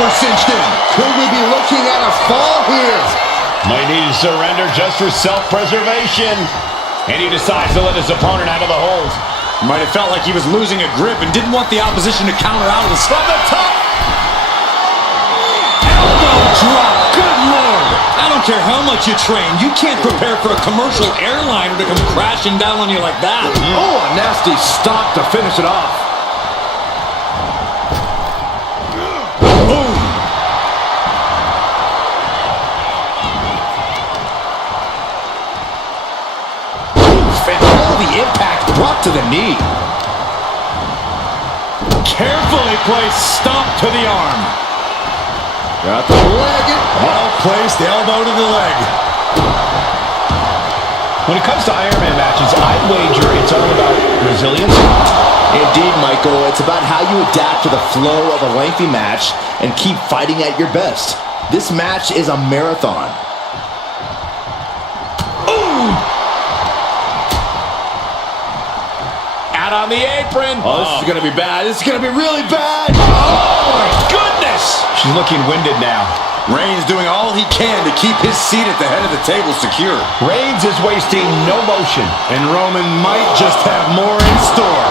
super cinched in. Could we be looking at a fall here? Might need to surrender just for self-preservation. And he decides to let his opponent out of the hold. Might have felt like he was losing a grip and didn't want the opposition to counter out of the From the top. elbow drop. Good Lord. I don't care how much you train. You can't prepare for a commercial airliner to come crashing down on you like that. Oh, a nasty stop to finish it off. Boom. All the impact brought to the knee. Carefully placed stomp to the arm. Got the leg. Well placed elbow to the leg. When it comes to Ironman matches, I'd wager it's all about resilience. Indeed, Michael. It's about how you adapt to the flow of a lengthy match and keep fighting at your best. This match is a marathon. Out on the apron. Oh, this is going to be bad. This is going to be really bad. Oh, my goodness. She's looking winded now. Reigns doing all he can to keep his seat at the head of the table secure. Reigns is wasting no motion. And Roman might just have more in store.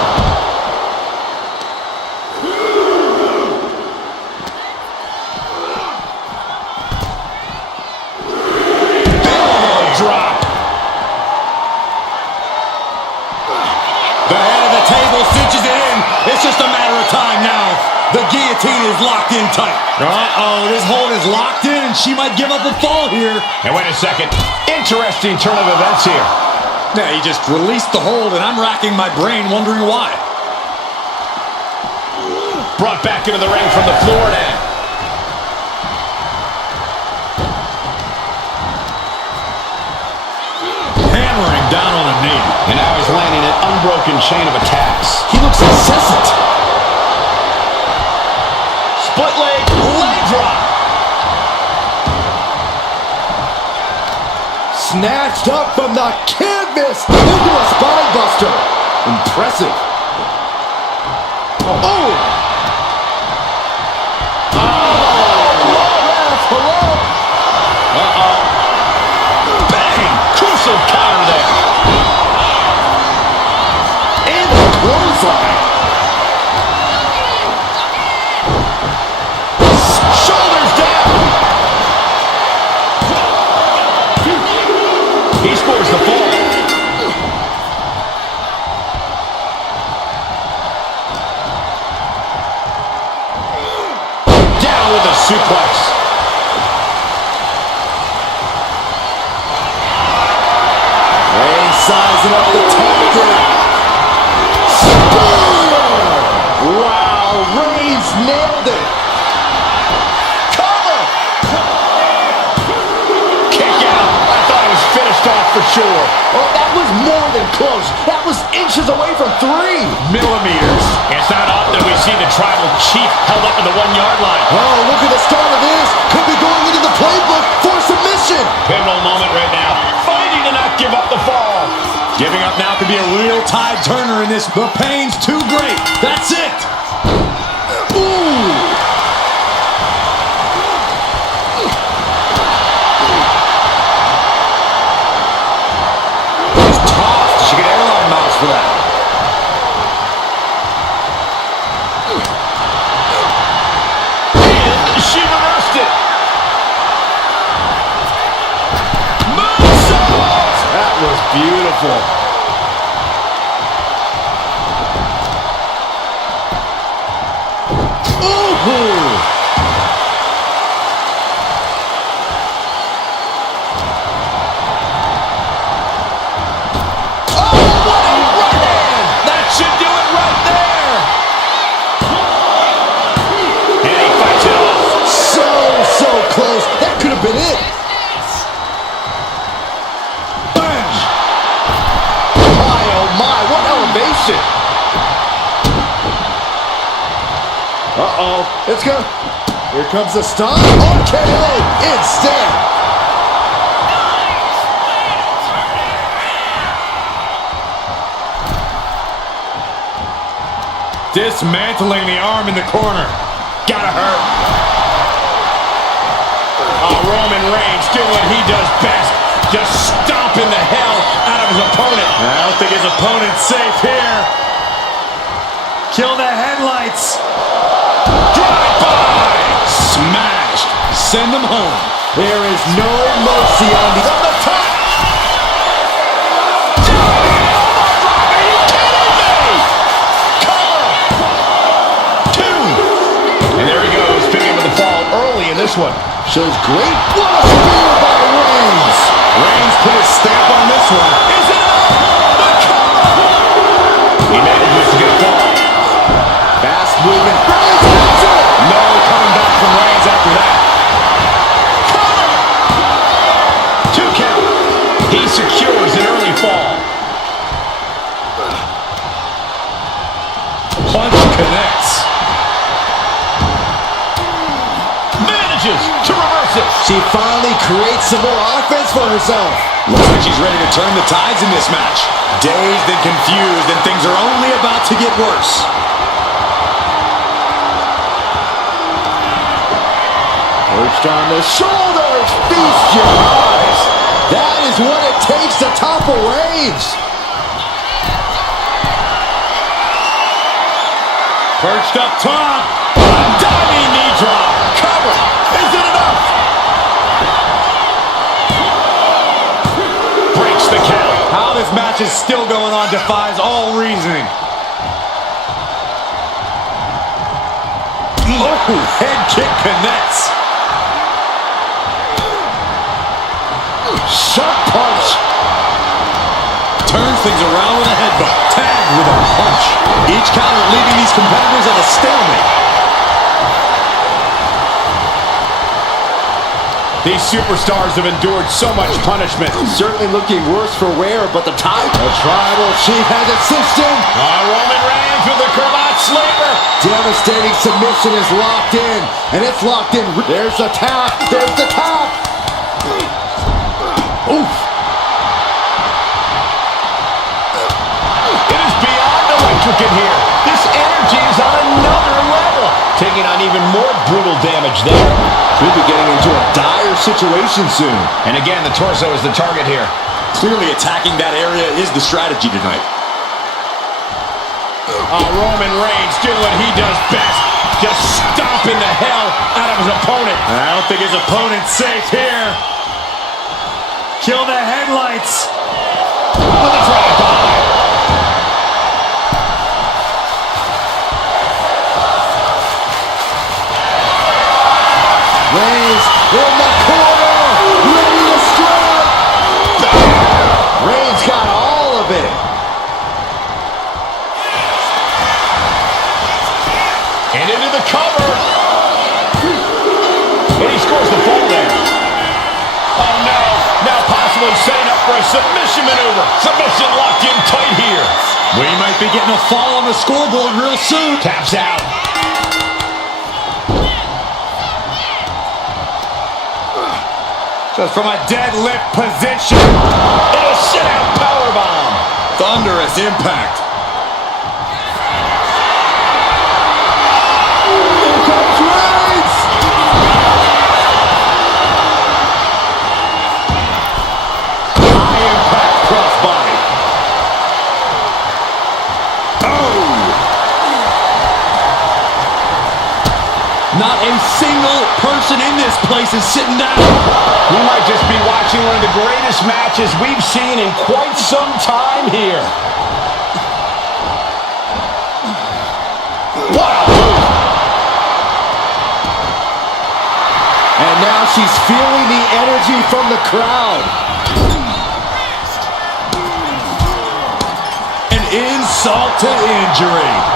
Elbow drop. The head of the table cinches it in. It's just a matter of time now. The guillotine is locked in tight. Uh-oh, this hold is locked in, and she might give up a fall here. And wait a second. Interesting turn of events here. Yeah, he just released the hold, and I'm racking my brain wondering why. Brought back into the ring from the floor now. Hammering down on a knee. And now he's landing an unbroken chain of attacks. He looks incessant. Split leg drop. Snatched up from the canvas into a spine buster. Impressive. Oh! Bang! Crucial counter there. And the clothesline. Shoulders down. He scores the fall. Down with a suplex. Reigns sizing up the target. Wow, Reigns nailed it. Cover. Kick out. I thought it was finished off for sure. Oh, that was more than close. That was inches away from 3 Millimeters. It's not often we see the tribal chief held up at the 1-yard line. Oh, look at the start of this. Could be going into the playbook for submission. Pivotal moment right now. Fighting to not give up the fall. Giving up now could be a real tide turner in this. The pain's too great. That's it. Ooh. He's tossed. She get airline miles for that. And she reversed it. Moonsault! That was beautiful. Ooh. That should do it right there. And he fights it off. So close. That could have been it. Bang. My, oh my, what elevation. Uh-oh. It's good. Here comes the stun. RKO instead. Dismantling the arm in the corner. Gotta hurt. Roman Reigns doing what he does best. Just stomping the hell out of his opponent. I don't think his opponent's safe here. Kill the headlights. Drive-by. Smashed. Send them home. There is no mercy on the top. And there he goes, picking up the fall early in this one. Shows great what a spear by Reigns. Reigns put his stamp on this one. Is it enough? The cover! He manages to get a fall. Fast movement. Reigns hits it. No coming back from Reigns after that. Cover! 2 count. He secures an early fall. Punch connects. To reverse it. She finally creates some more offense for herself. Looks like she's ready to turn the tides in this match. Dazed and confused, and things are only about to get worse. Perched on the shoulders. Feast your eyes. That is what it takes to topple Reigns. Perched up top. Diving knee drop. Cover. Is it enough? Breaks the count. How this match is still going on defies all reasoning. Oh, head kick connects. Sharp punch. Turns things around with a headbutt. Tagged with a punch. Each counter leaving these competitors at a stalemate. These superstars have endured so much punishment. Certainly looking worse for wear, but the tide. The tribal chief has it cinched in. Roman Reigns with the cravat sleeper. Devastating submission is locked in, and it's locked in. There's the tap. There's the tap. Oof. It is beyond electric in here. This energy is on another level. Taking on even more brutal damage there. Could be getting into a dire situation soon. And again, the torso is the target here. Clearly attacking that area is the strategy tonight. Roman Reigns doing what he does best. Just stomping the hell out of his opponent. I don't think his opponent's safe here. Kill the headlights. With a drive-by. Reigns in the corner, ready to strike. Reigns got all of it. And into the cover. And he scores the fall there. Oh no, now possibly setting up for a submission maneuver. Submission locked in tight here. We might be getting a fall on the scoreboard real soon. Taps out. Just from a deadlift position. And a sit-out powerbomb. Thunderous impact. Here comes Reigns. High impact crossbody. Not a single person in this place is sitting down. We might just be watching one of the greatest matches we've seen in quite some time here. What a move. And now she's feeling the energy from the crowd. An insult to injury.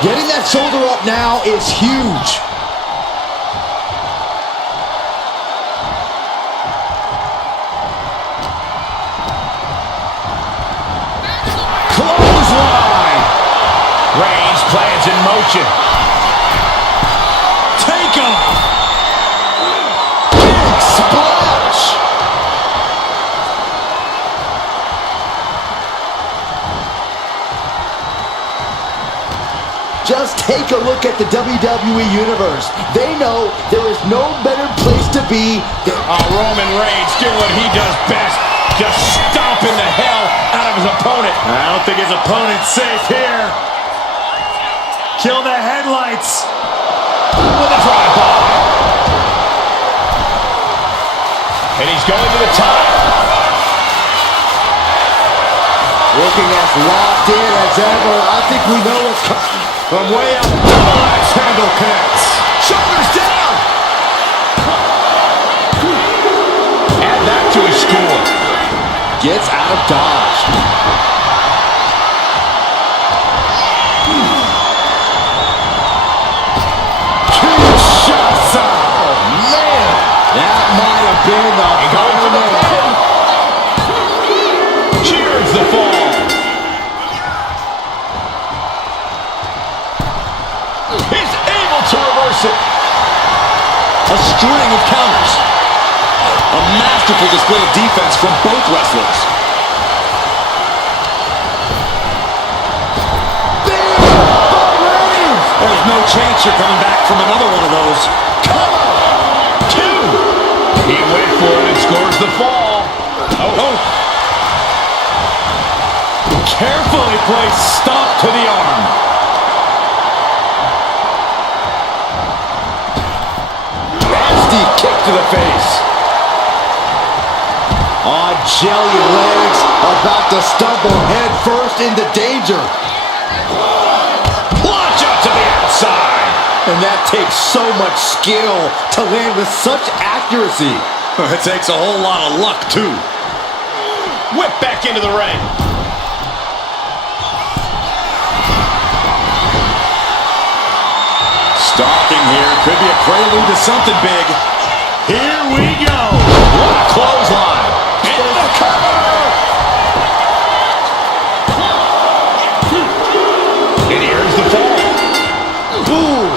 Getting that shoulder up now is huge. Clothesline. Reigns plans in motion. Take off. take a look at the WWE Universe. They know there is no better place to be than... Roman Reigns doing what he does best. Just stomping the hell out of his opponent. I don't think his opponent's safe here. Kill the headlights. With a drive-by. And he's going to the top. Looking as locked in as ever. I think we know what's coming. From way up, double axe handle connects. Shoulders down. Add that to his score. Gets out of dodge. Kinshasa. Oh, man. That might have been the Going for the pin. Cheers the fall. He's able to reverse it. A string of counters. A masterful display of defense from both wrestlers. There's no chance you're coming back from another one of those. Come on. 2. He went for it and scores the fall. Oh. Carefully placed stomp to the arm. Nasty kick to the face. On jelly legs, about to stumble head first into danger. Launch out to the outside. And that takes so much skill to land with such accuracy. It takes a whole lot of luck, too. Whip back into the ring. Stalking here could be a prelude to something big. Here we go. What a clothesline. In the cover. And here's the fall. Ooh.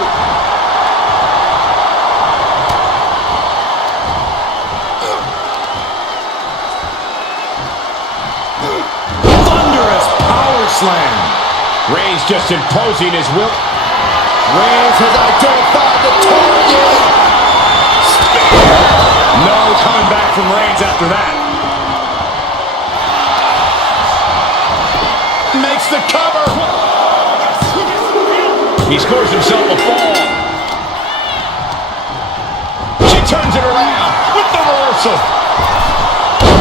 Thunderous power slam. Reigns just imposing his will. Reigns has identified the target. No coming back from Reigns after that. Makes the cover. He scores himself a fall. She turns it around with the reversal.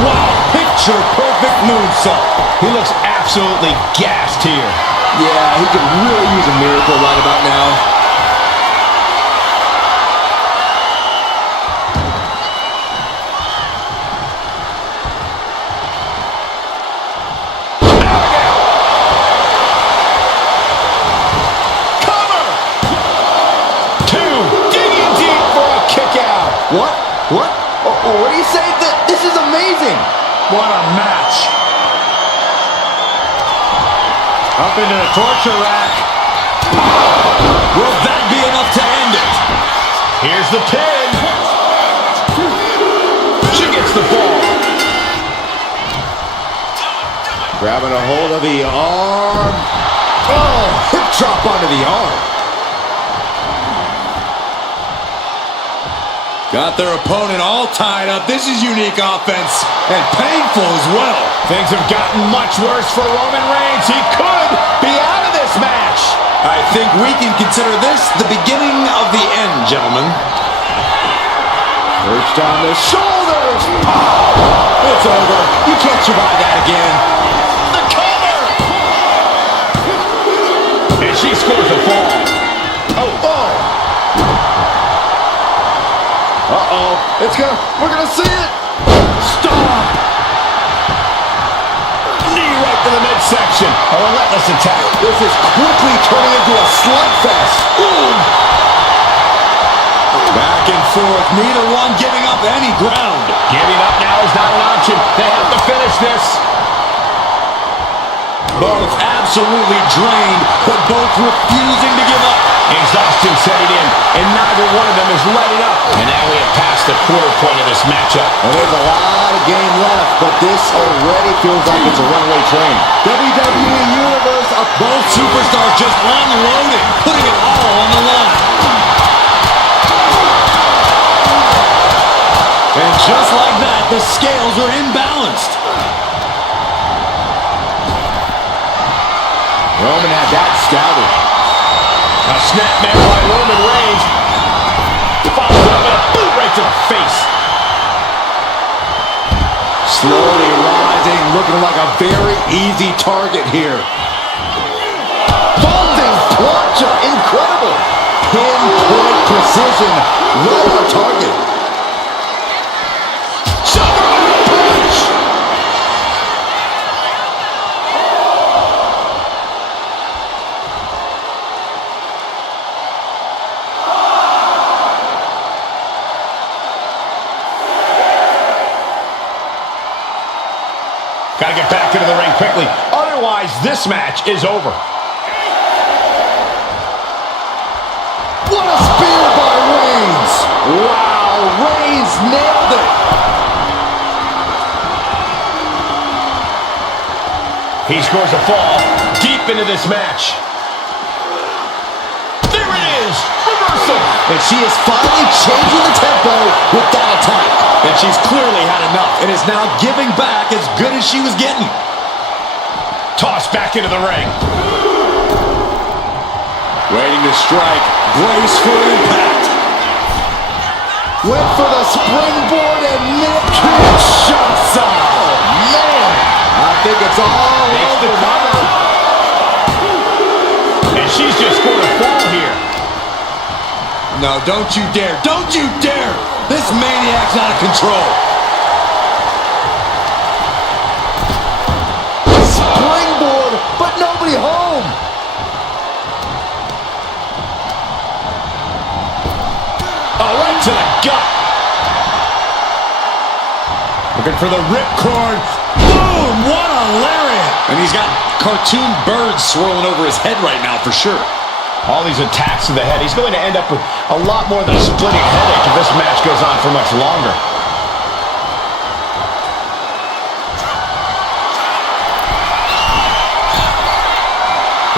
Wow, picture perfect moonsault. He looks absolutely gassed here. Yeah, he could really use a miracle right about now. What? What do you say? This is amazing. What a match. Up into the torture rack. Will that be enough to end it? Here's the pin. She gets the ball. Grabbing a hold of the arm. Oh, hip drop onto the arm. Got their opponent all tied up. This is unique offense and painful as well. Things have gotten much worse for Roman Reigns. He could be out of this match. I think we can consider this the beginning of the end, gentlemen. Perched on the shoulders. Oh, it's over. You can't survive that again. The cover. And she scores the fall. Oh. We're gonna see it. Stop. Knee right to the midsection. A relentless attack. This is quickly turning into a slugfest. Ooh. Back and forth, neither one giving up any ground. Giving up now is not an option. They have to finish this. Both absolutely drained, but both refusing to give up. Exhaustion setting in, and neither one of them is letting up. And now we have passed the quarter point of this matchup. And there's a lot of game left, but this already feels like it's a runaway train. WWE Universe, a Both superstars just unloading, putting it all on the line. And just like that, the scales are imbalanced. Roman had that scouted. A snapmare by Roman Reigns. Follows up with a boot right to the face. Slowly rising, looking like a very easy target here. Vaulting plunger, incredible. Pinpoint precision, right on target. Got to get back into the ring quickly. Otherwise, this match is over. What a spear by Reigns. Wow, Reigns nailed it. He scores a fall deep into this match. There it is. Reversal. And she is finally changing the tempo with that attack. And she's clearly had enough and is now giving back as good as she was getting. Tossed back into the ring. Waiting to strike. Graceful impact. Went for the springboard and Nick shots out. Oh, man. I think it's all Makes the over cover. And she's just scored a fall here. No, don't you dare. Don't you dare. This maniac's out of control. Springboard, but nobody home. Oh, right to the gut. Looking for the ripcord. Boom! What a lariat! And he's got cartoon birds swirling over his head right now for sure. All these attacks to the head. He's going to end up with a lot more than a splitting headache if this match goes on for much longer.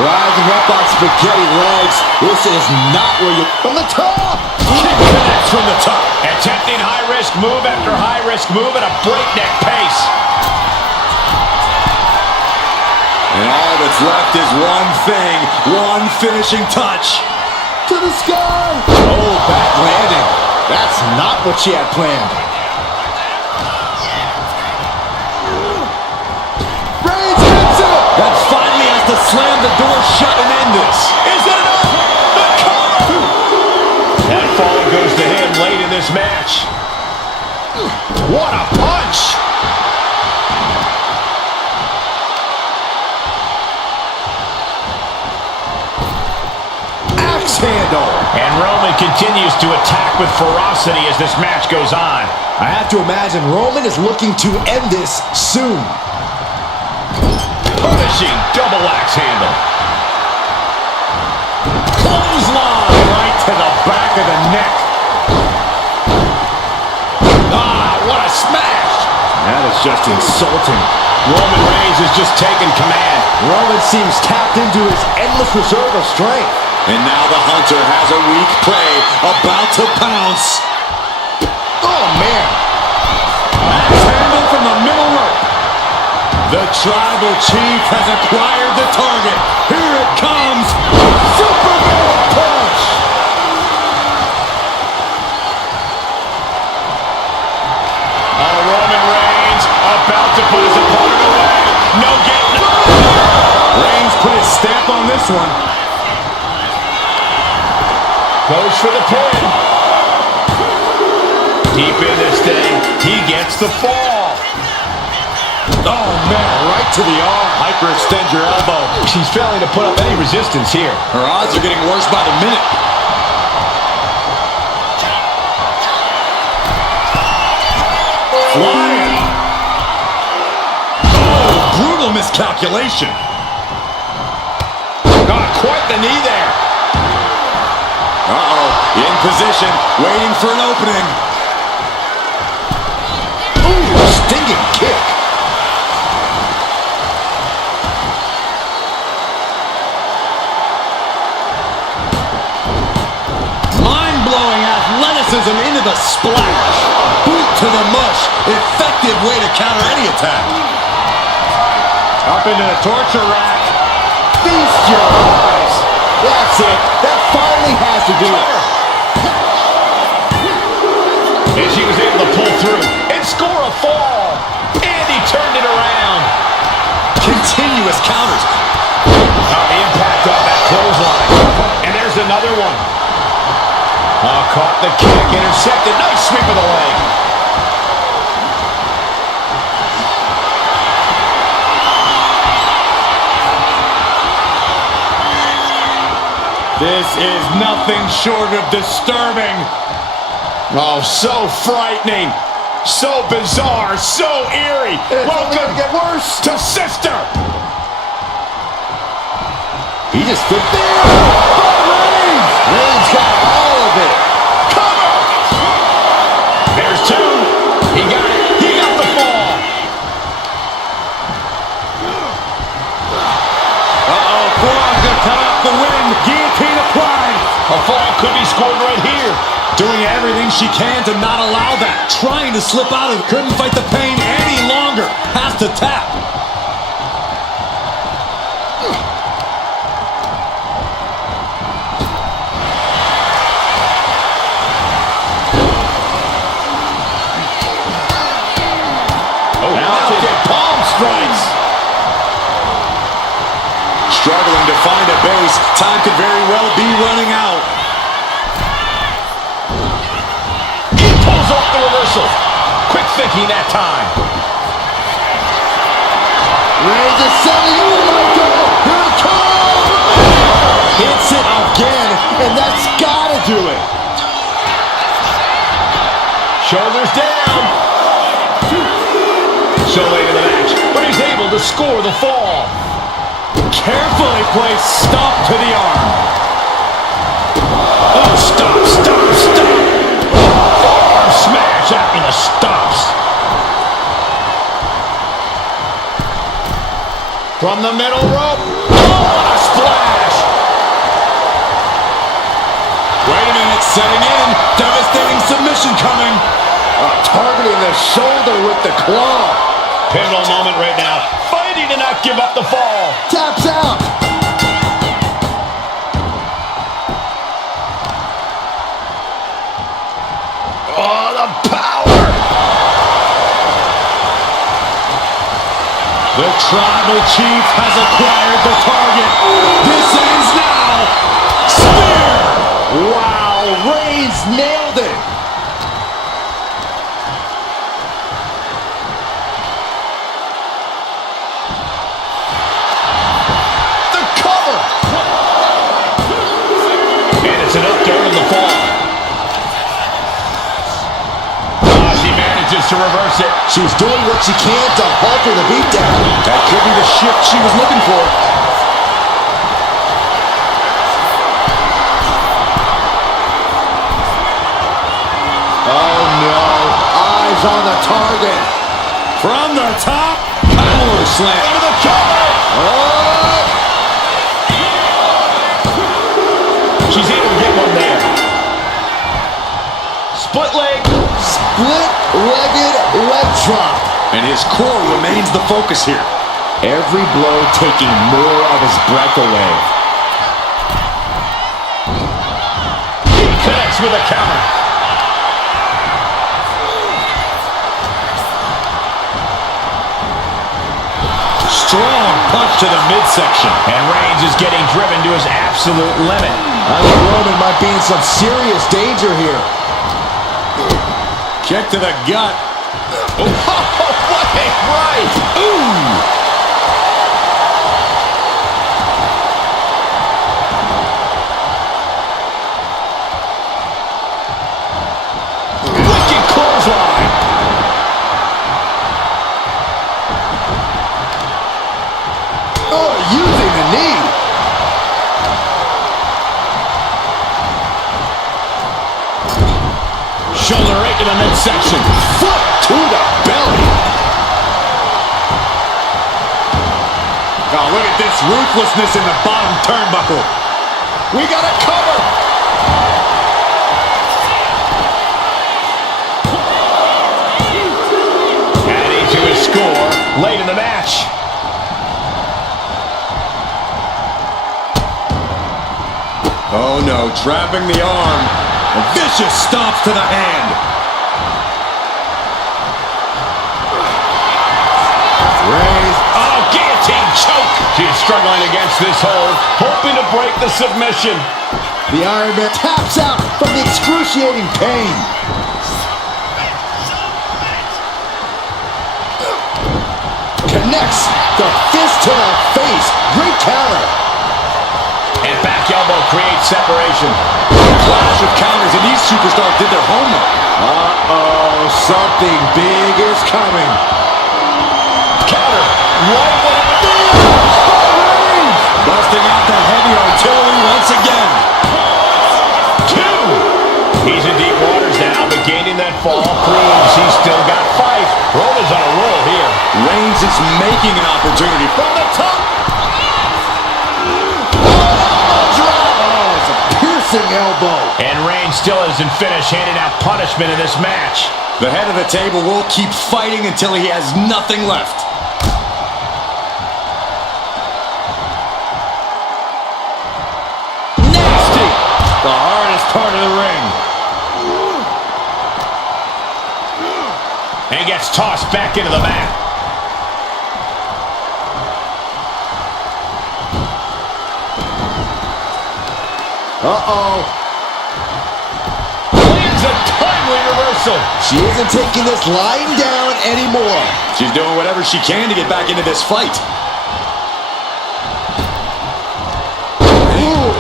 Rising up on spaghetti legs. This is not where you... From the top! Kick connects from the top. Attempting high-risk move after high-risk move at a breakneck pace. And all that's left is one thing, one finishing touch. To the sky! Oh, back landing. That's not what she had planned. Reigns hits it! That finally has to slam the door shut and end this. Is it enough? The cover! That fall goes to him late in this match. What a punch! Handle. And Roman continues to attack with ferocity as this match goes on. I have to imagine Roman is looking to end this soon. Punishing double axe handle. Clothesline right to the back of the neck. Ah, what a smash! That is just insulting. Roman Reigns has just taken command. Roman seems tapped into his endless reserve of strength. And now the Hunter has a weak prey about to pounce. Oh, man. Axe handle from the middle rope. The Tribal Chief has acquired the target. Here it comes. Superman punch. Oh, Roman Reigns about to put his opponent away. No getting up. Reigns put his stamp on this one. Goes for the pin. Deep in this thing. He gets the fall. Oh, man, right to the arm. Hyperextend your elbow. She's failing to put up any resistance here. Her odds are getting worse by the minute. Flying. Oh, brutal miscalculation. Got quite the knee there. Uh-oh, in position, waiting for an opening. Ooh, stinging kick. athleticism into the splash. Boot to the mush. Effective way to counter any attack. Up into the torture rack. Feast your eyes. That's it. That finally has to do it. And she was able to pull through and score a fall. And he turned it around. Continuous counters. The impact of that clothesline. And there's another one. Caught the kick, intercepted. Nice sweep of the leg. This is nothing short of disturbing. Oh, so frightening. So bizarre. So eerie. It's Welcome to get worse. to Sister. He just stood there. Reigns got all of it. Cover. There's two. He got it. He got the fall. Braun's gonna cut off the win. Guillotine applied. A fall could be scored right here. Doing everything she can to not allow that. Trying to slip out of it. Couldn't fight the pain any longer. Has to tap. Strikes. Struggling to find a base. Time could very well be running out. He pulls off the reversal. Quick thinking that time. Reigns is selling. Oh my God! Here it comes! Hits it again, and that's gotta do it. Shoulders down. So late in the match, but he's able to score the fall. Carefully placed stomp to the arm. Oh, stop. Forearm smash after the stops. From the middle rope. Oh, what a splash. Wait a minute, setting in. Devastating submission coming. Targeting the shoulder with the claw. Pivotal moment right now. Fighting to not give up the fall. Taps out. Oh, the power. The tribal chief has acquired the target. This ends now. Spear. Wow, Reigns nailed it. It's enough to earn the fall. She manages to reverse it. She's doing what she can to alter the beatdown. That could be the shift she was looking for. Oh no, eyes on the target. From the top, power slam. Into the cover. Oh! She's able to get one there. Split leg. Split-legged leg drop. And his core remains the focus here. Every blow taking more of his breath away. He connects with a counter. Strong punch to the midsection. And Reigns is getting driven to his absolute limit. I think Roman might be in some serious danger here. Kick to the gut. Oh, what a right. Ooh. Wicked clothesline. Oh, using the knee. Shoulder right to the midsection. Foot to the belly. Oh, look at this ruthlessness in the bottom turnbuckle. We got a cover. Oh no, trapping the arm. A vicious stomps to the hand. Raise. Oh, guillotine choke. She's struggling against this hold, hoping to break the submission. The Iron Man taps out from the excruciating pain. Connects the fist to the face. Great counter. And back elbow creates separation. Clash of counters, and these superstars did their homework. Uh-oh, something big is coming. Counter. Right when it would be. Busting out the heavy artillery once again. Two. He's in deep waters now, but gaining that fall proves he's still got fight. Roman's on a roll here. Reigns is making an opportunity from the top. Elbow. And Reigns still isn't finished handing out punishment in this match. The head of the table will keep fighting until he has nothing left. Nasty! The hardest part of the ring. And he gets tossed back into the mat. Uh-oh. Lands a timely reversal. She isn't taking this lying down anymore. She's doing whatever she can to get back into this fight. Ooh.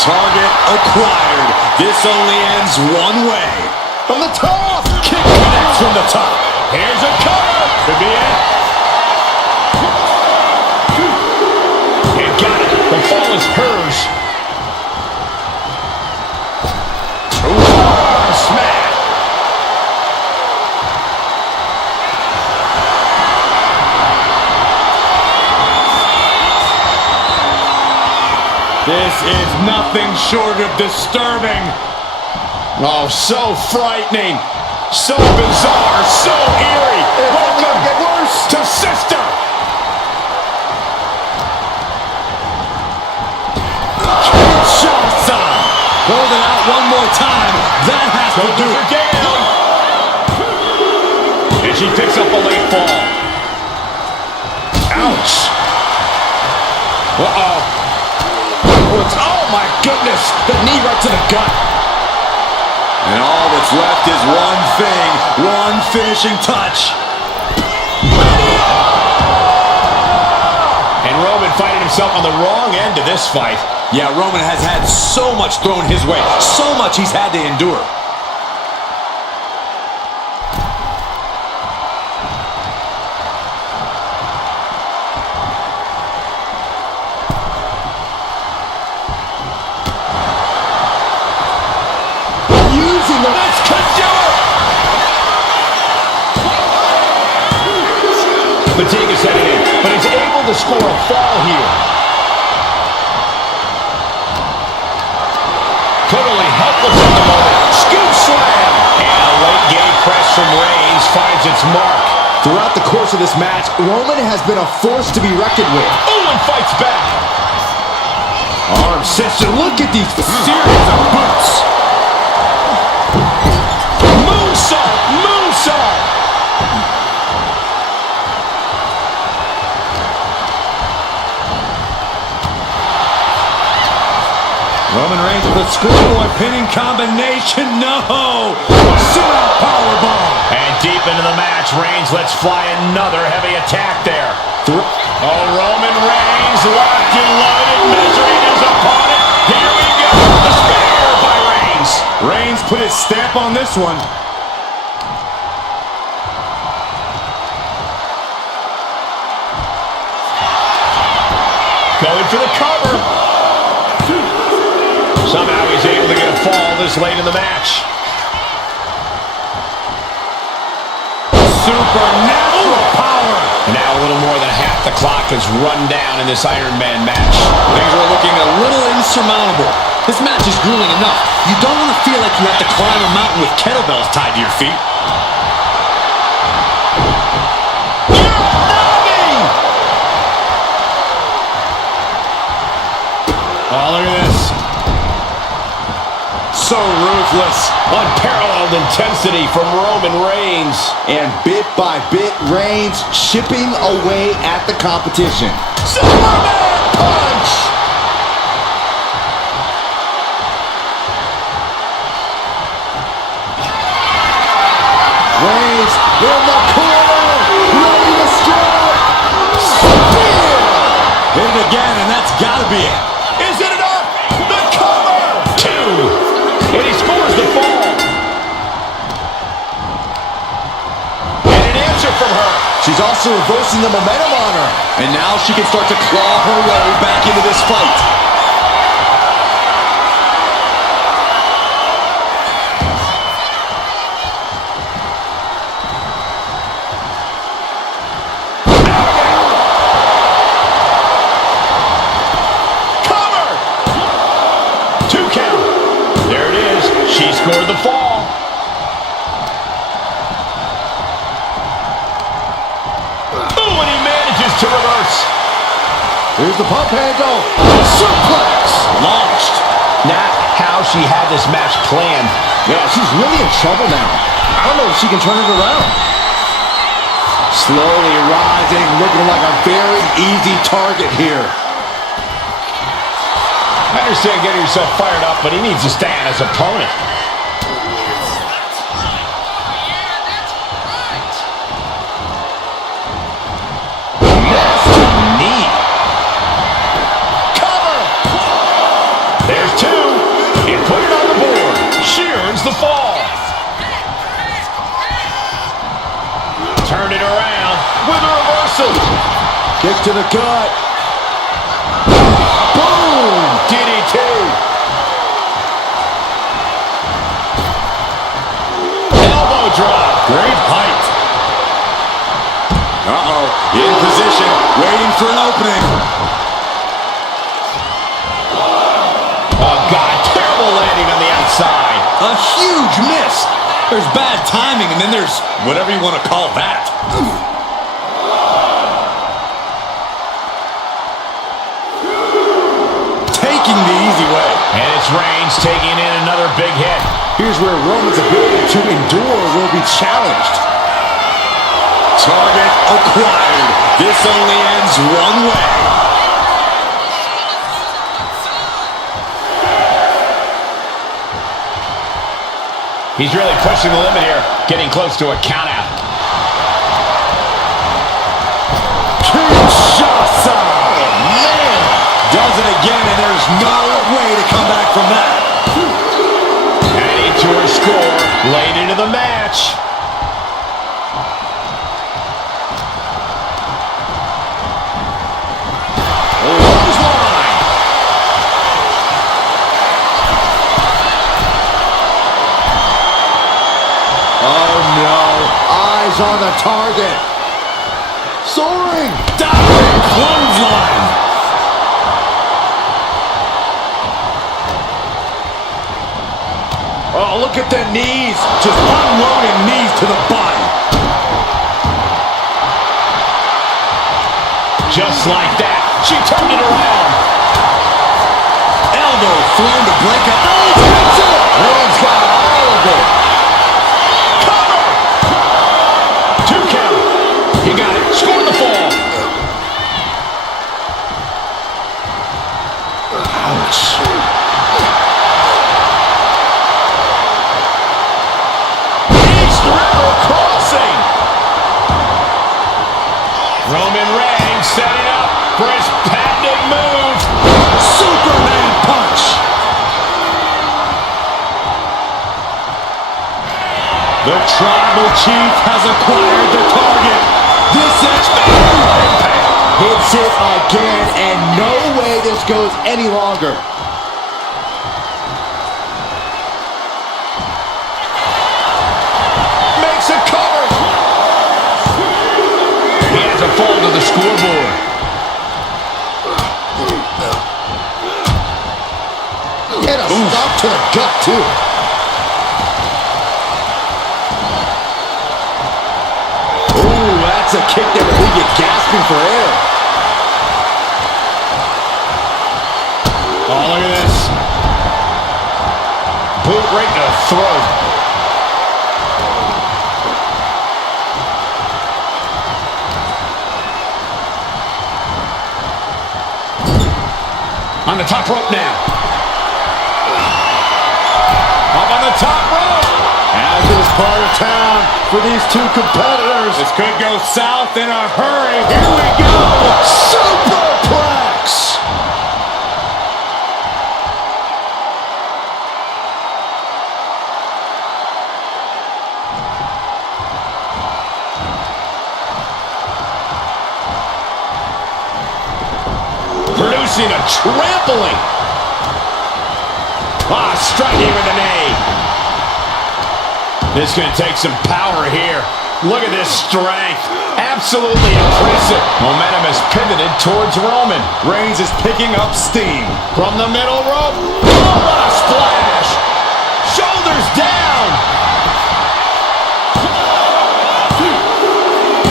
Target acquired. This only ends one way. From the top. Kick connects from the top. Here's a cover. Could be it. The fall is hers. Ooh, smash. This is nothing short of disturbing. Oh, so frightening. So bizarre. So eerie. Welcome get worse. to Sister. Holding out one more time. That has to do it. Down. And she picks up a late fall. Ouch. Uh-oh. Oh, my goodness. The knee right to the gut. And all that's left is one thing. One finishing touch. And Roman finding himself on the wrong end of this fight. Yeah, Roman has had so much thrown his way. So much he's had to endure. Using the... This could do it! Fatigue is setting in, but he's able to score a fall here. Totally helpless at the moment. Scoop slam! And a late game press from Reigns finds its mark. Throughout the course of this match, Roman has been a force to be reckoned with. Oh, and fights back. Arm cinched. Look at these series of boots. Moonsault! Moonsault! Roman Reigns with a schoolboy pinning combination. No! Sit-out powerbomb. And deep into the match, Reigns lets fly another heavy attack there. Oh, Roman Reigns locked and loaded, measuring his opponent. Here we go. The spear by Reigns. Reigns put his stamp on this one. Going for the cover. Somehow he's able to get a fall this late in the match. Supernatural power. Now a little more than half the clock is run down in this Iron Man match. Things are looking a little insurmountable. This match is grueling enough. You don't want to feel like you have to climb a mountain with kettlebells tied to your feet. Oh, look at this. So ruthless. Unparalleled intensity from Roman Reigns. And bit by bit, Reigns chipping away at the competition. Superman punch! Reigns in the corner, ready to strike. Spear! Hit it again, and that's gotta be it. Is it enough? The cover! 2. And he scores the fall. And an answer from her. She's also reversing the momentum on her. And now she can start to claw her way back into this fight. She scored the fall. Ooh, and he manages to reverse. Here's the pump handle. Suplex. Launched. Not how she had this match planned. Yeah, she's really in trouble now. I don't know if she can turn it around. Slowly rising, looking like a very easy target here. I understand getting yourself fired up, but he needs to stand as opponent. Nasty knee. Cover! There's 2. And put it on the board. She earns the fall. Turn it around with a reversal. Kick to the gut. DDT. Elbow drop. Great height. Uh-oh. In position, waiting for an opening. Oh, God. Terrible landing on the outside. A huge miss. There's bad timing, and then there's whatever you want to call that. The easy way. And it's Reigns taking in another big hit. Here's where Roman's ability to endure will be challenged. Target acquired. This only ends one way. He's really pushing the limit here, getting close to a countout. Kinshasa! Man! Does it again, and there's no way to come back from that. Adding to her score late into the match. Clothesline. Oh no, eyes on the target. Soaring! Diving clothesline. Oh, look at the knees. Just unloading knees to the body. Just like that, she turned it around. Elbow thrown to break up. Oh, that's it. Reigns got all of it. Cover! 2 count. He got it. Scored the fall. Ouch. Roman Reigns setting up for his patented move. Superman punch. The tribal chief has acquired the target. This is Hits it again, and no way this goes any longer. Makes a cover. He has a fall to the scoreboard. And a stop to the gut, too. Ooh, that's a kick that will leave you gasping for air. Oh, right to the throat. On the top rope now. Up on the top rope. Hazardous part of town for these two competitors. This could go south in a hurry. Here we go. Superplex! Producing a trampling. Striking with the knee. This is going to take some power here. Look at this strength. Absolutely impressive. Momentum has pivoted towards Roman. Reigns is picking up steam. From the middle rope. Oh, what a splash. Shoulders down.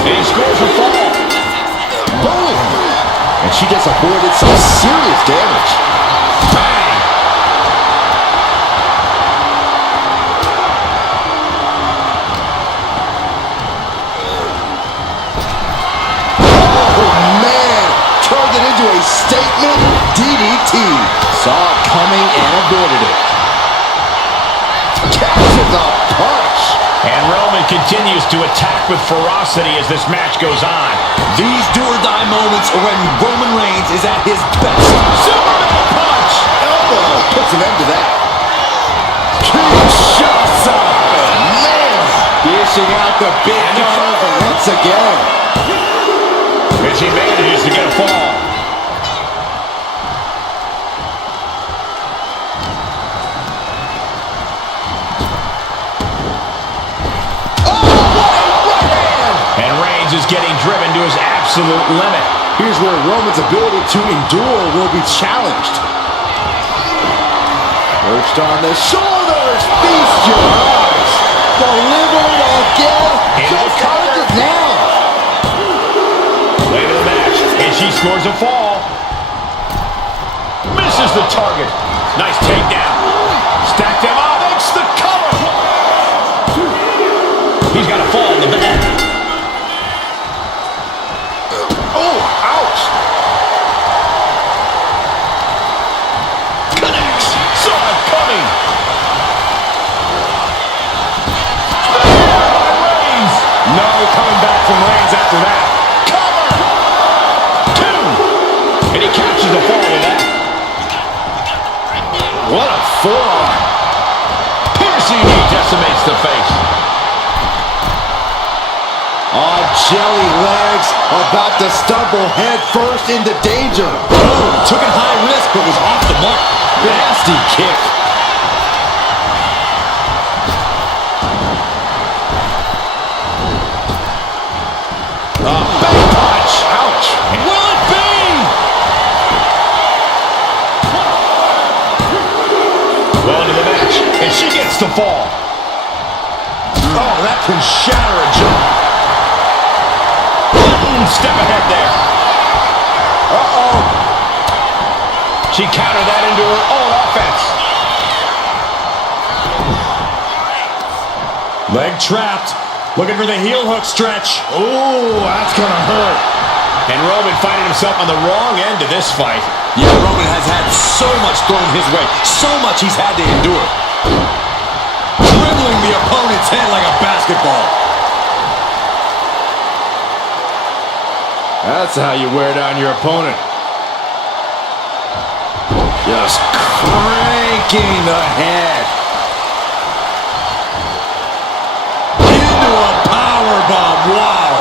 And he scores a fall. Boom! And she just avoided some serious damage. Bang! Turned it into a statement DDT. Saw it coming and avoided it. Catches a punch. And Roman continues to attack with ferocity as this match goes on. These do-or-die moments are when Roman Reigns is at his best. Superman punch! Elbow puts an end to that. Kinshasa! Man! Dishing out the big guns once again. And she manages to get a fall. And Reigns is getting driven to his absolute limit. Here's where Roman's ability to endure will be challenged. Perched on the shoulders. Feast your eyes. Delivered again. Just covered it now. Late in the match, and she scores a fall. Misses the target. Nice takedown. Stack them up. Makes the cover. He's got a fall in the back. Oh, ouch. Connects. Saw it coming. Reigns. No coming back from Reigns after that. And he catches the fall with that. What a forearm. Piercing knee decimates the face. Oh, jelly legs about to stumble head first into danger. Boom! Took it high risk, but was off the mark. Nasty kick. Back punch. Ouch. Will it be? Well into the match, and she gets the fall. Oh, that can shatter a jaw. Step ahead there. Uh-oh. She countered that into her own offense. Leg trapped. Looking for the heel hook stretch. Oh, that's gonna hurt. And Roman finding himself on the wrong end of this fight. Yeah, Roman has had so much thrown his way. So much he's had to endure. Dribbling the opponent's head like a basketball. That's how you wear down your opponent. Just cranking the head. Into a powerbomb. Wow.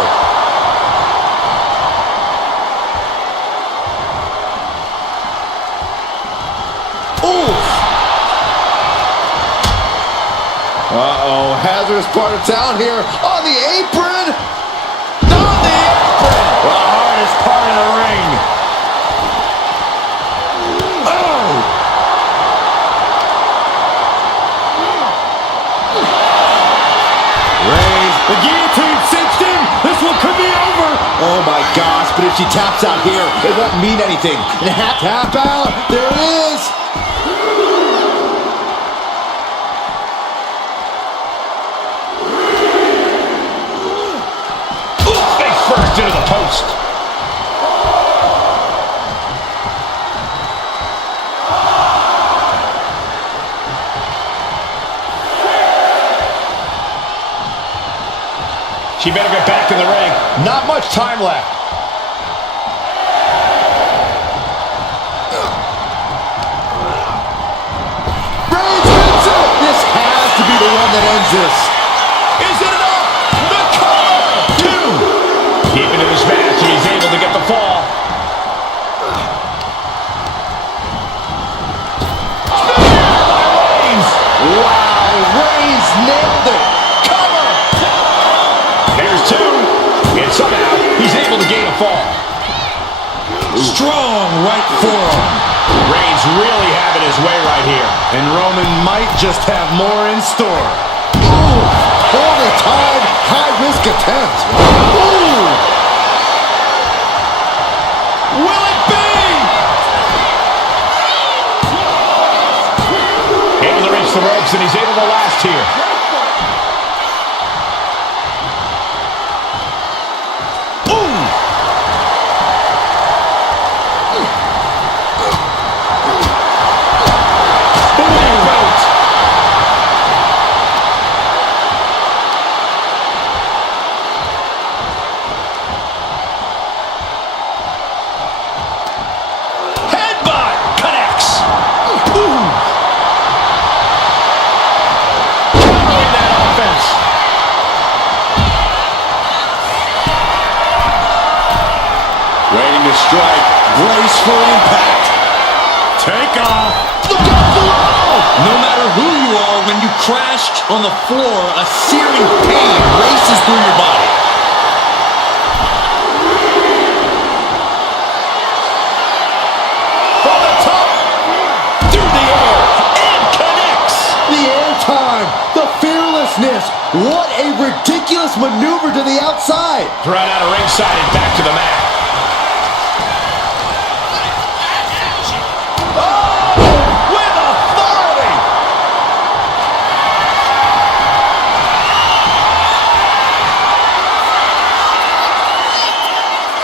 Oof. Uh-oh, hazardous part of town here. On the apron. On the apron. The hardest part of the ring. Oh. Reigns, the guillotine cinched in. This one could be over. Oh my gosh, but if she taps out here, it won't mean anything. And tap out. There it is. Pressed into the post. She better get back in the ring. Not much time left. This has to be the one that ends this. Is it enough? The cover! 2. Deep into this match, and he's able to get the fall. Reigns! Wow, Reigns nailed it. Cover! There's 2. And somehow, he's able to gain a fall. Strong right forearm. Reigns really having his way right here. And Roman might just have more in store. Ooh, poorly timed, high-risk attempt. Ooh. Will it be? Able to reach the ropes, and he's able to last here. Strike, brace for impact. Take off. Look out below! No matter who you are, when you crash on the floor, a searing pain races through your body. From the top, through the air, and connects. The airtime, the fearlessness. What a ridiculous maneuver to the outside. Right out of ringside and back to the mat.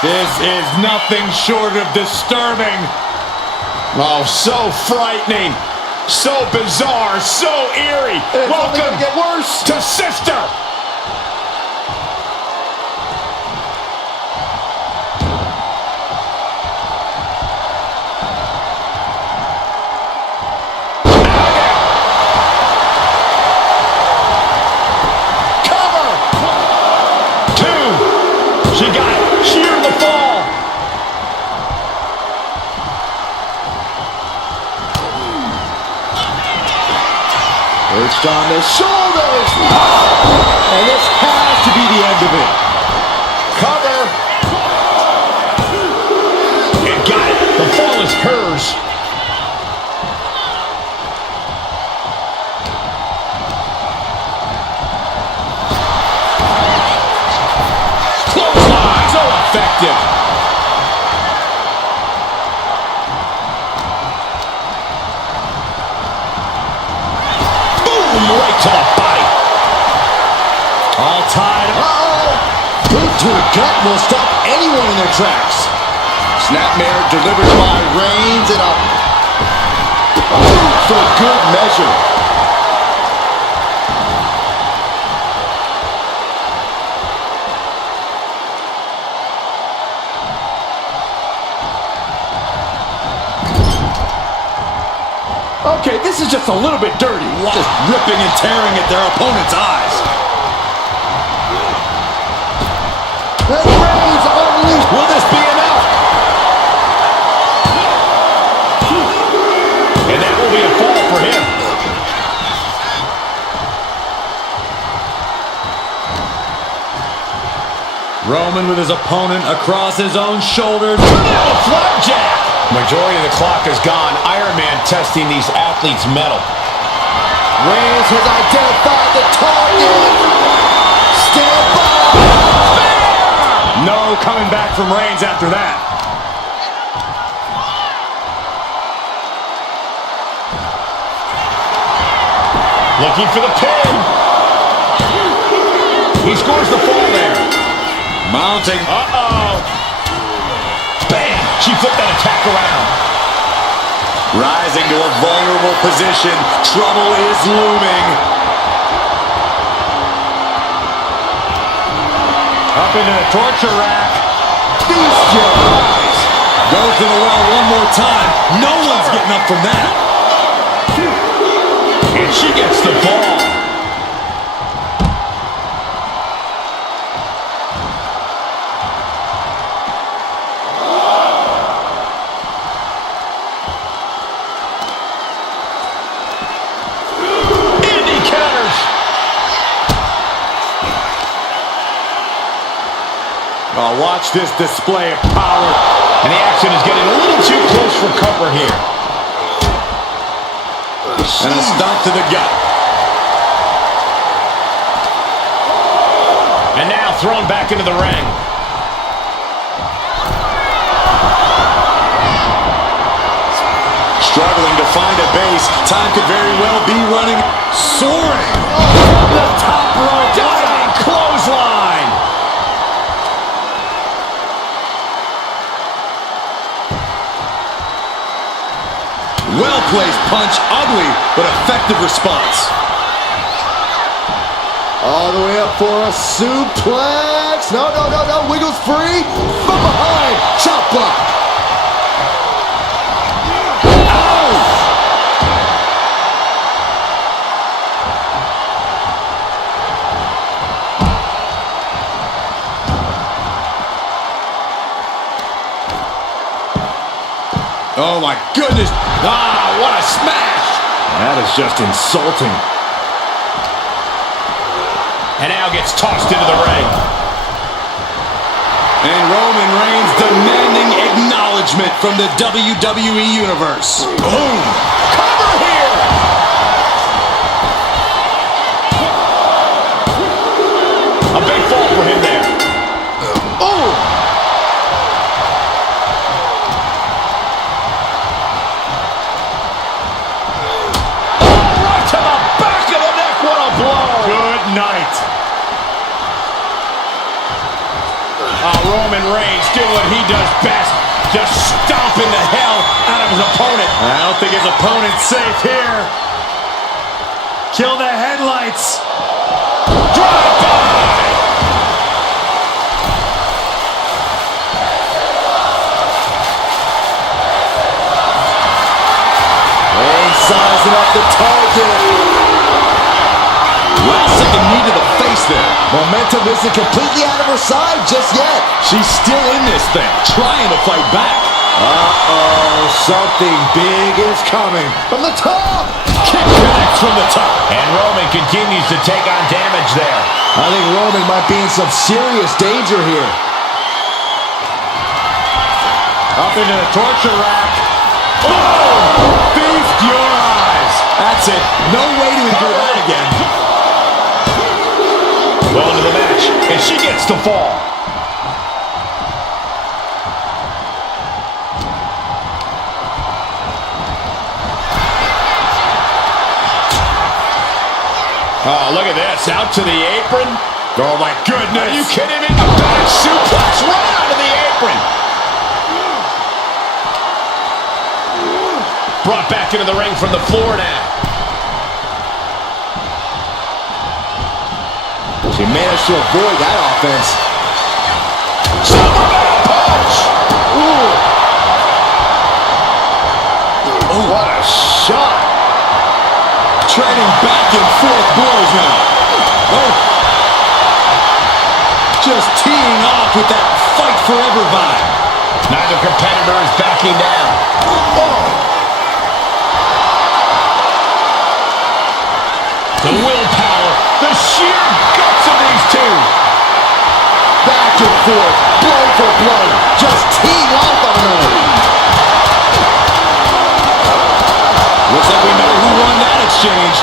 This is nothing short of disturbing. Oh, so frightening. So bizarre. So eerie. It's only Welcome gonna get worse. to Sister. Cover. 2. She got it. Sheer the fall. Perched on the shoulders. And this has to be the end of it. Cover. And got it. The fall is hers. Clothesline. So effective. Right to the body. All tied up. Uh-oh. Boot to the gut will stop anyone in their tracks. Snapmare delivered by Reigns and a boot for good measure. Okay, this is just a little bit dirty. Just ripping and tearing at their opponent's eyes. And Reigns unleashed. Will this be enough? And that will be a fall for him. Roman with his opponent across his own shoulders. Now a flapjack. Majority of the clock is gone. Iron Man testing these athletes' mettle. Reigns has identified the target. Stand by. No coming back from Reigns after that. Looking for the pin. He scores the fall there. Mounting. Uh-oh. Bam! She flipped that attack around. Rising to a vulnerable position. Trouble is looming. Up into the torture rack. Feast your eyes. Goes to the well one more time. No one's getting up from that. And she gets the ball. Oh, watch this display of power. And the action is getting a little too close for cover here. And a stomp to the gut. And now thrown back into the ring. Struggling to find a base. Time could very well be running. Soaring. The top rope. Diving clothesline. Well-placed punch, ugly, but effective response. All the way up for a suplex. No, no, no, no. Wiggles free. From behind. Chop block. Oh, my goodness. Ah, what a smash. That is just insulting. And now gets tossed into the ring. And Roman Reigns demanding acknowledgement from the WWE Universe. Boom. Cover here. A big fall for him there. Oh! Night. Roman Reigns doing what he does best, just stomping the hell out of his opponent. I don't think his opponent's safe here. Kill the headlights. Drive-by. Reigns sizing up the target. Last second knee to the face there. Momentum isn't completely out of her side just yet. She's still in this thing, trying to fight back. Uh-oh, something big is coming. From the top! Kick connects from the top. And Roman continues to take on damage there. I think Roman might be in some serious danger here. Up into the torture rack. Oh! Feast your eyes. That's it. No way to endure that again. Well into the match, and she gets the fall. Oh, look at this. Out to the apron. Oh, my goodness. Are you kidding me? A back suplex right out of the apron. Brought back into the ring from the floor now. She managed to avoid that offense. Superman punch! Ooh. Oh, what a shot. Trading back and forth blows now. Oh. Just teeing off with that fight forever vibe. Neither competitor is backing down. Oh. The willpower, the sheer guts of these two. Back and forth, blow for blow, just teeing off on another. Looks like we know who won that exchange.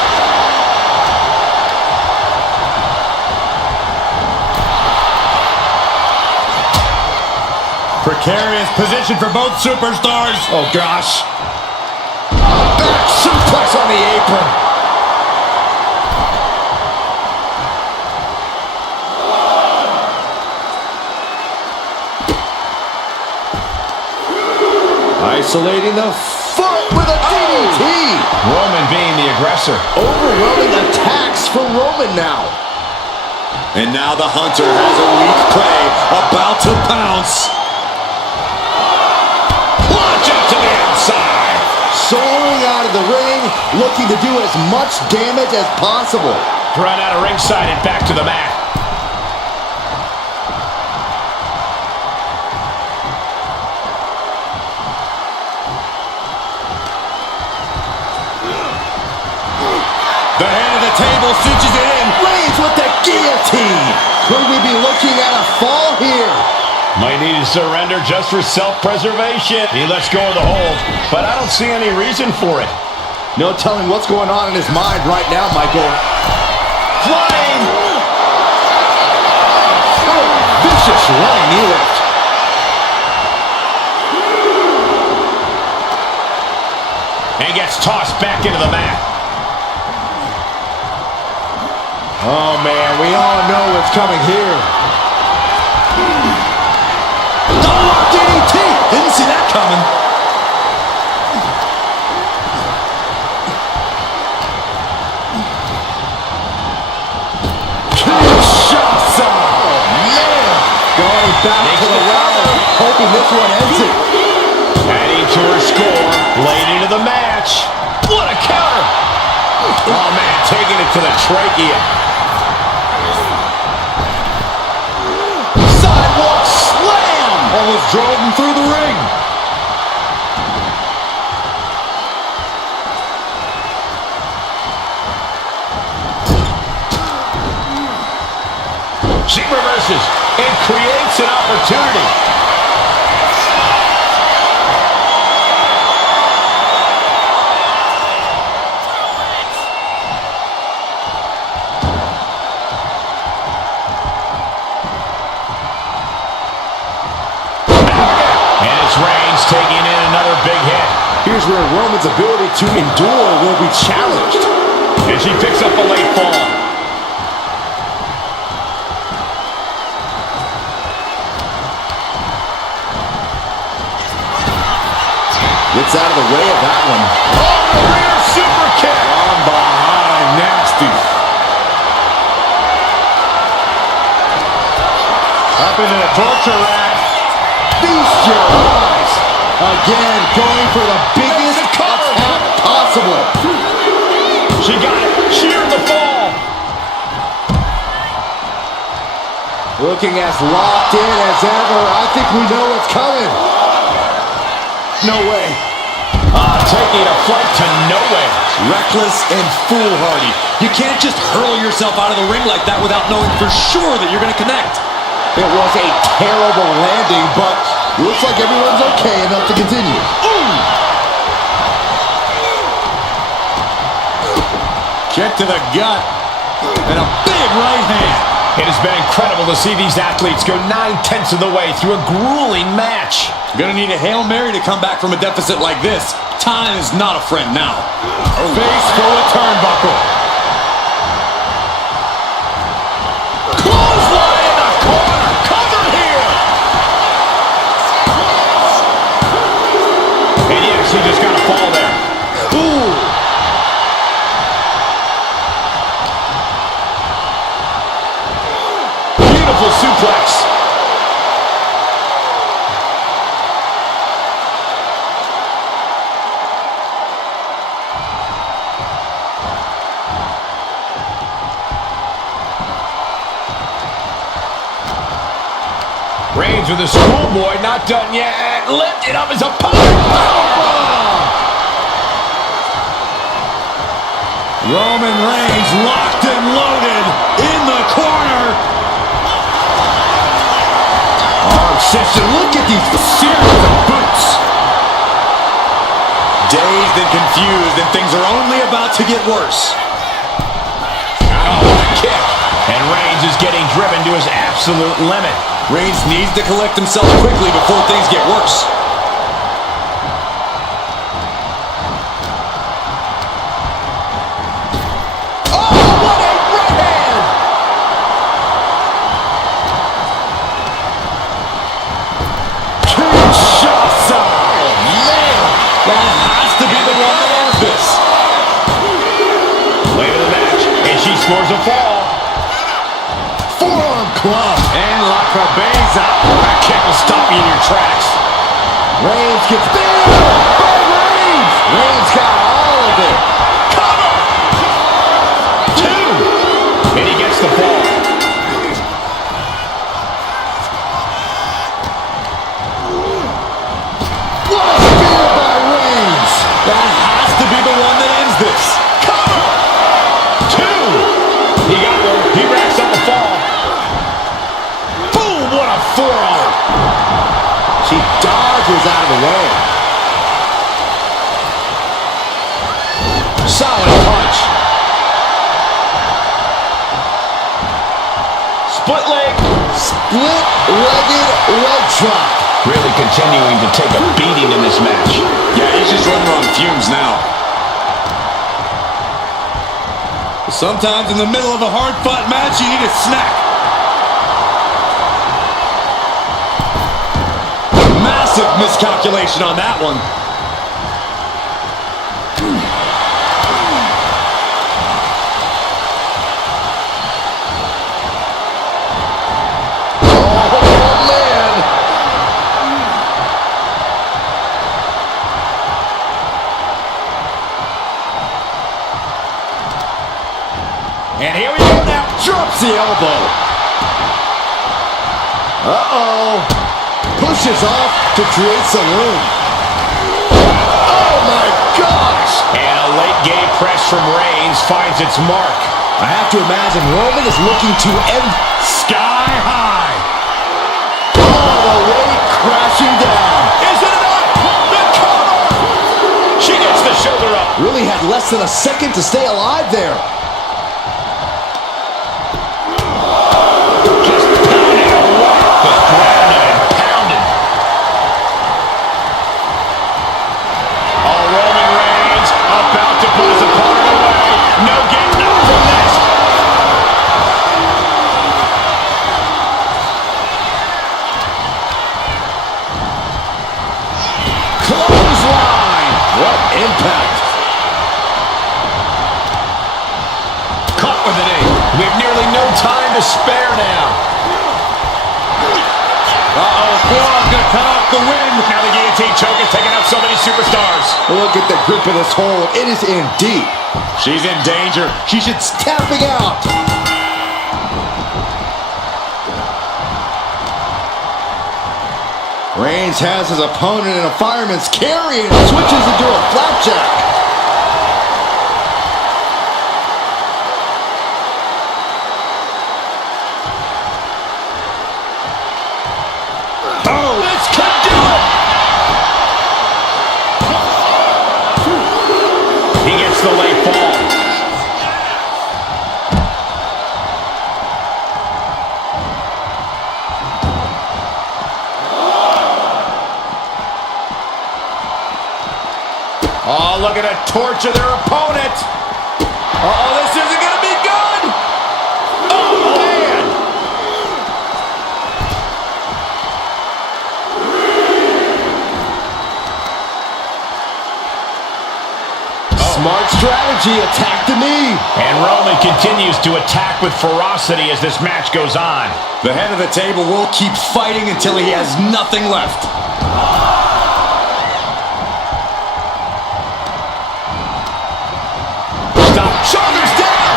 Precarious position for both superstars. Oh, gosh. Back suplex on the apron. Isolating the foot with a DDT. Roman being the aggressor. Overwhelming attacks for Roman now. And now the Hunter has a weak prey about to pounce. Launch up to the outside. Soaring out of the ring, looking to do as much damage as possible. Run out of ringside and back to the mat. The head of the table cinches it in. Reigns with the guillotine. Could we be looking at a fall here? Might need to surrender just for self-preservation. He lets go of the hold, but I don't see any reason for it. No telling what's going on in his mind right now, Michael. Flying! Oh, vicious running knee lift. And gets tossed back into the mat. Oh, man, we all know what's coming here. Double up DDT. Didn't see that coming. Kinshasa. Man. Going back to the ladder, hoping this one ends it. Adding to her score. Late into the match. What a counter. Oh, man, taking it to the trachea. Sidewalk slam. Almost drove him through the ring. She reverses and creates an opportunity. And it's Reigns taking in another big hit. Here's where Roman's ability to endure will be challenged. And she picks up a late fall. Gets out of the way of that one. Oh, rear super kick. From behind, nasty. Up into the torture rack. Feast your eyes. Again, going for the biggest attack possible. She got it. Sheared the fall. Looking as locked in as ever. I think we know what's coming. No way. Taking a flight to nowhere. Reckless and foolhardy. You can't just hurl yourself out of the ring like that without knowing for sure that you're going to connect. It was a terrible landing, but looks like everyone's okay enough to continue. Kick to the gut. And a big right hand. It has been incredible to see these athletes go 9/10 of the way through a grueling match. Gonna need a Hail Mary to come back from a deficit like this. Time is not a friend now. Face full of turnbuckle. Clothesline in the corner. Cover here. And yes, he just got a fall there. Ooh. Beautiful suplex. Reigns with a schoolboy, not done yet. Lifted up his opponent. Roman Reigns locked and loaded in the corner. Arm session. Look at these series of boots. Dazed and confused, and things are only about to get worse. Oh, what a kick. And Reigns is getting driven to his absolute limit. Reigns needs to collect himself quickly before things get worse. Oh, what a right hand! Kinshasa! Man! she scores a fall. Forearm club. And La Cabeza. That kick will stop you in your tracks. Reigns gets big by Reigns. Reigns got all of it. Cover. 2. And he gets the fall. What a spear by Reigns. That has to be the one that ends this. Cover. 2. He got one. He racks up a fall. Boom, what a forearm. She dodges out of the way. Solid punch. Split leg. Split-legged leg drop. Really continuing to take a beating in this match. Yeah, he's just running on fumes now. Sometimes in the middle of a hard-fought match, you need a snack. Massive miscalculation on that one. Oh, man. And here we go now. Drops the elbow. Uh-oh. Pushes off to create some room. Oh, my gosh. And a late game press from Reigns finds its mark. I have to imagine Roman is looking to end Sky high. all the way crashing down. Is it enough? The cover! She gets the shoulder up. Really had less than a second to stay alive there. Just pounding away. Just grounded and pounded. Oh, Roman Reigns about to put his opponent away. No getting up from this. Clothesline. What impact. Caught with an knee. We have nearly no time to spare now. Uh-oh, forearm gonna cut off the wind. Now the guillotine choke is taking out so many superstars. Look at the grip of this hold. It is in deep. She's in danger. She should tapping out. Reigns has his opponent in a fireman's carry and switches into a flapjack. Oh, this could do it. He gets the late fall. Oh, look at it torture their opponent. Uh-oh, this isn't going to be good. Oh, man. Smart strategy, attack the knee. And Roman continues to attack with ferocity as this match goes on. The head of the table will keep fighting until he has nothing left. Stop. Shoulders down.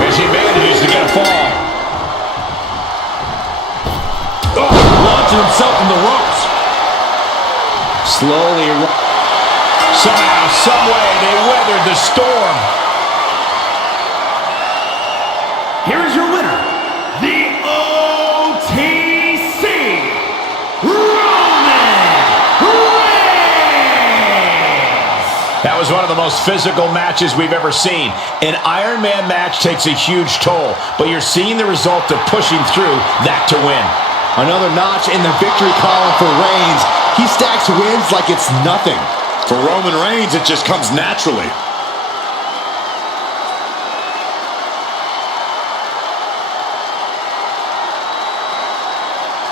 As he manages to get a fall. Oh, launching himself in the ropes. Slowly. Somehow, someway, they weathered the storm. Here is your winner, the OTC, Roman Reigns! That was one of the most physical matches we've ever seen. An Iron Man match takes a huge toll, but you're seeing the result of pushing through that to win. Another notch in the victory column for Reigns. He stacks wins like it's nothing. For Roman Reigns, it just comes naturally.